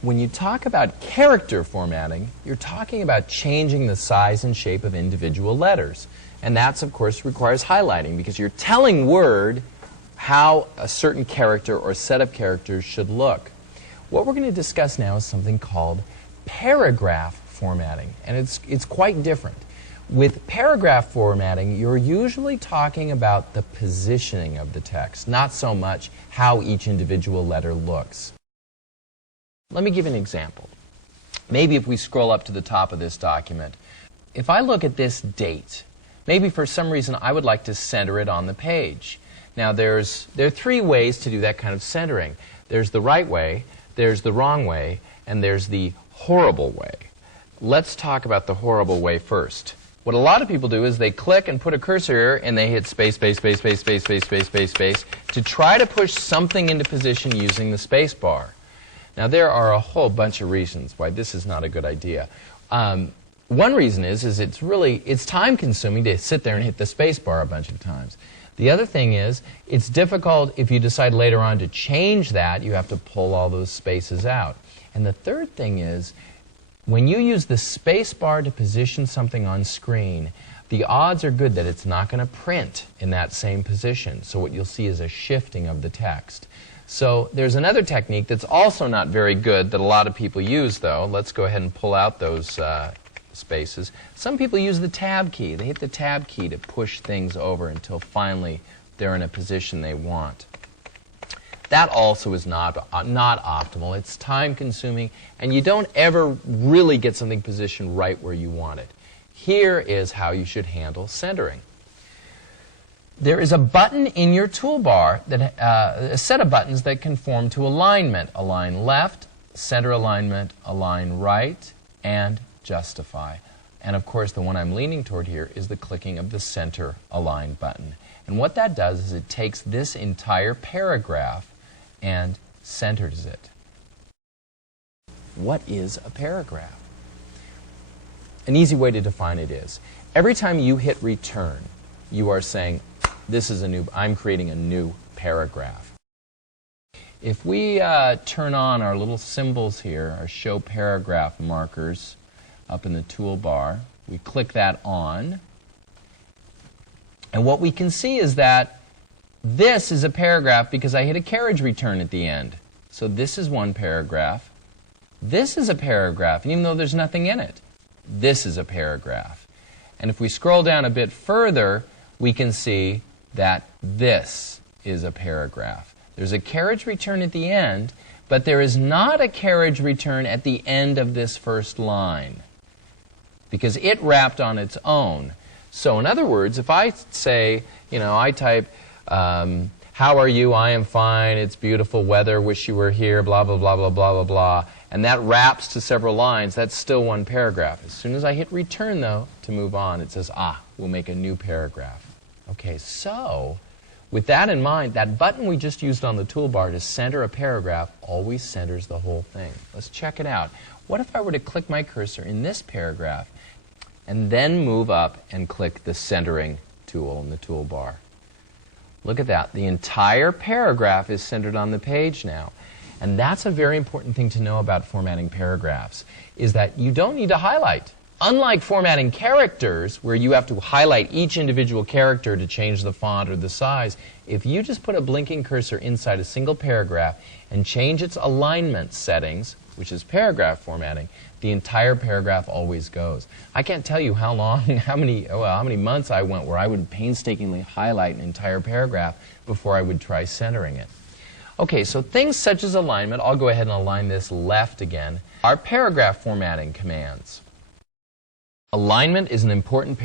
When you talk about character formatting, you're talking about changing the size and shape of individual letters. And that, of course, requires highlighting because you're telling Word how a certain character or set of characters should look. What we're going to discuss now is something called paragraph formatting, and it's quite different. With paragraph formatting, you're usually talking about the positioning of the text, not so much how each individual letter looks. Let me give an example. Maybe if we scroll up to the top of this document, if I look at this date, maybe for some reason I would like to center it on the page. Now there are three ways to do that kind of centering. There's the right way, there's the wrong way, and there's the horrible way. Let's talk about the horrible way first. What a lot of people do is they click and put a cursor here and they hit space, space, space, space, space, space, space, space, space to try to push something into position using the space bar. Now there are a whole bunch of reasons why this is not a good idea. One reason is it's time consuming to sit there and hit the space bar a bunch of times. The other thing is it's difficult if you decide later on to change that, you have to pull all those spaces out. And the third thing is when you use the space bar to position something on screen, the odds are good that it's not going to print in that same position. So what you'll see is a shifting of the text. So there's another technique that's also not very good that a lot of people use, though. Let's go ahead and pull out those spaces. Some people use the tab key. They hit the tab key to push things over until finally they're in a position they want. That also is not optimal. It's time consuming, and you don't ever really get something positioned right where you want it. Here is how you should handle centering. There is a button in your toolbar, a set of buttons that conform to alignment. Align left, center alignment, align right, and justify. And of course, the one I'm leaning toward here is the clicking of the center align button. And what that does is it takes this entire paragraph and centers it. What is a paragraph? An easy way to define it is, every time you hit return, you are saying, I'm creating a new paragraph. If we turn on our little symbols here, our show paragraph markers up in the toolbar, we click that on, and what we can see is that this is a paragraph because I hit a carriage return at the end. So this is one paragraph. This is a paragraph, and even though there's nothing in it, this is a paragraph. And if we scroll down a bit further, we can see that this is a paragraph. There's a carriage return at the end, but there is not a carriage return at the end of this first line because it wrapped on its own. So in other words, if I say, I type, how are you? I am fine. It's beautiful weather. Wish you were here. Blah, blah, blah, blah, blah, blah, blah. And that wraps to several lines. That's still one paragraph. As soon as I hit return, though, to move on, it says, we'll make a new paragraph. Okay, so with that in mind, that button we just used on the toolbar to center a paragraph always centers the whole thing. Let's check it out. What if I were to click my cursor in this paragraph and then move up and click the centering tool in the toolbar? Look at that. The entire paragraph is centered on the page now. And that's a very important thing to know about formatting paragraphs, is that you don't need to highlight. Unlike formatting characters, where you have to highlight each individual character to change the font or the size, if you just put a blinking cursor inside a single paragraph and change its alignment settings, which is paragraph formatting, the entire paragraph always goes. I can't tell you how long, how many months I went where I would painstakingly highlight an entire paragraph before I would try centering it. Okay, so things such as alignment, I'll go ahead and align this left again, are paragraph formatting commands. Alignment is an important paragraph.